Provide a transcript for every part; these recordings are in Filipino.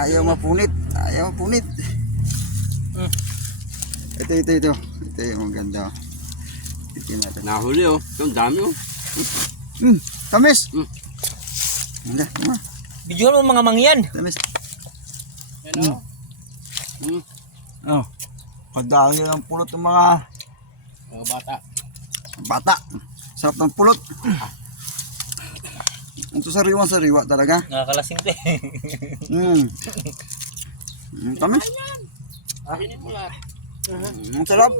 Ayaw mapunit. Ayaw mapunit. Ito. Ito yung maganda. Ito natin. Nahuli oh. Ang dami oh. Tamis. Hindi, Bidyohan mo mga mangyan. tamis. Ano? Oh. Kadami ang pulot ng mga Mga bata. bata. Sarap ng pulot. Ito sariwa talaga. Nakakalasing te. Tamis. Akinin mo lahat. Ang sarap.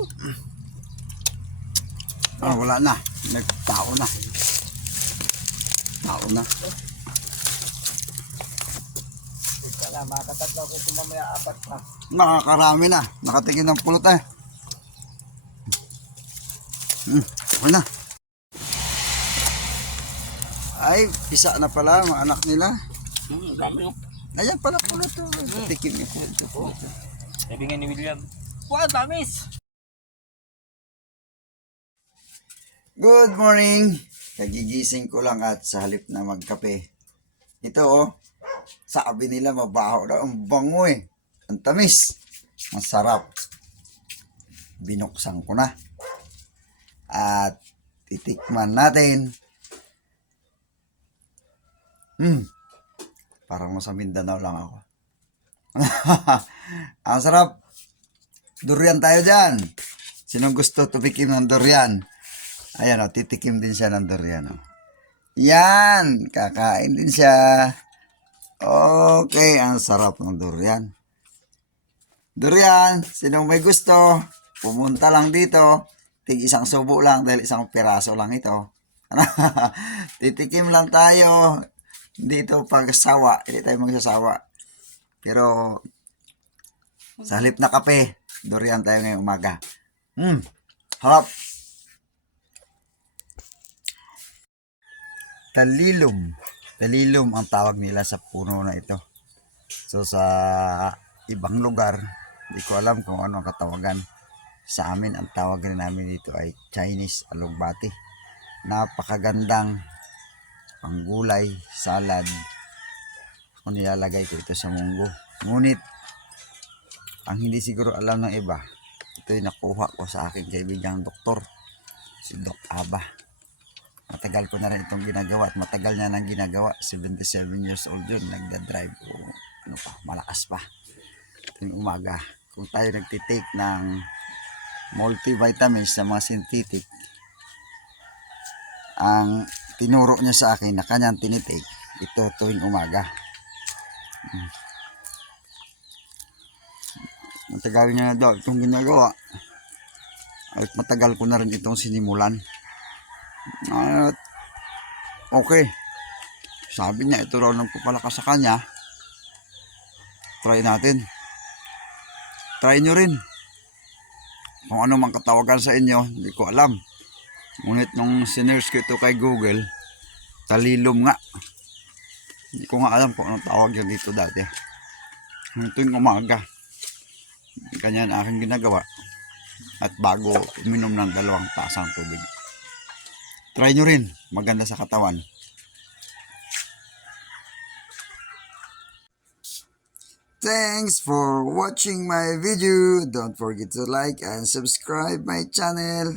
Wala na. Nagtao na. Tao na. Wala, makatatlo ko ito mamaya 4 pa. Nakakarami na. Nakatingin ng pulot eh. Okay na. Ay, pisa na pala mga anak nila. Dami oh. Ayan pala pulot to. Tikim niyo po. Sabi nga ni William, wow, tamis! Good morning. Kagigising ko lang at sa halip na magkape. Ito oh. Sabi nila mabaho daw. Ang bango eh. Ang tamis. Masarap. Binuksan ko na. At titikman natin. Parang nasa Mindanao lang ako. Ang sarap. Durian tayo dyan. Sinong gusto tumikim ng durian? Ayan o, titikim din siya ng durian o. Yan, kakain din siya. Okay, ang sarap ng durian. Durian, sinong may gusto, pumunta lang dito. Tig isang subo lang dahil isang piraso lang ito. Titikim lang tayo. Hindi ito pagsawa, hindi tayo magsasawa. Pero sa halip na kape, durian tayo ngayong umaga. Harap. Talilom. Talilom ang tawag nila sa puno na ito. So sa ibang lugar, hindi ko alam kung ano ang katawagan. Sa amin, ang tawag rin namin dito ay Chinese alugbati. Napakagandang panggulay, salad. Kung nilalagay ko ito sa munggo. Ngunit, ang hindi siguro alam ng iba, ito yung nakuha ko sa aking kaibigang doktor, si Doc Aba. Matagal ko na rin itong ginagawa at matagal na nang ginagawa. 77 years old yun, nagda-drive o ano pa, malakas pa. Ito yung umaga. Kung tayo nagtitake ng multivitamins sa mga synthetic, ang tinuro niya sa akin na kanyang tinitake, ito tuwing umaga. Matagal niya na daw itong ginagawa. At matagal ko na rin itong sinimulan. At okay. Sabi niya ito raw nagpapalakas sa kanya. Try natin. Try nyo rin. Kung ano mang katawagan sa inyo, hindi ko alam. Ngunit nung sinearch ko ito kay Google, talilom nga. Hindi ko nga alam kung anong tawag yan dito dati. Ito yung umaga. Ganyan aking ginagawa. At bago uminom ng 2 tasang tubig. Try nyo rin. Maganda sa katawan. Thanks for watching my video. Don't forget to like and subscribe my channel.